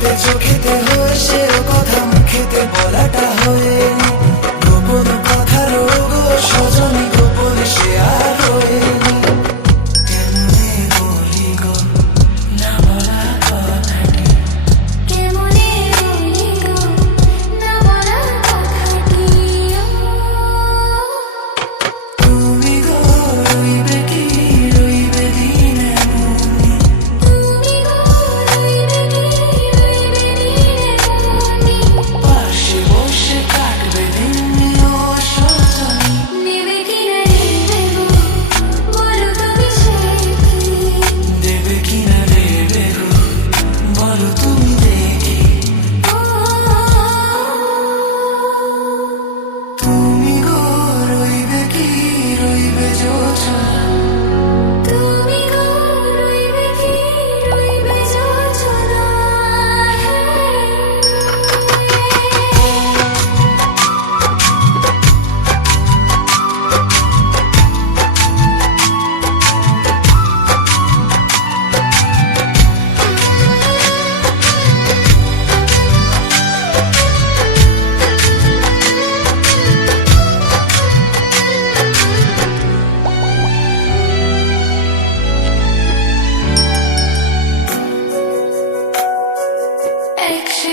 চোখেতে চোখেতে হয়ে সেও কথা মুখেতে বলাটা হয়নি, গোপন কথা রোগ সজনী গোপনে সে আর হয়নি। কেমনে বলি গো না বলা কথাটি, কেমনে বলি গো না বলা কথাটি, তুমি গো রইবে কি রইবে দিন এমনি, তুমি গো রইবে কি রইবে দিন এমনি, পাশে বসে কাটবে দিন ও সজনী, নেবে কি না নেবে গো বলো তুমি সে কি, দেবে কি না দেবে গো বলো তুমি দেখি। তুমি গো রইবে কি রইবে যোছনা, তুমি গো রইবে কি রইবে যোছনা। এক সে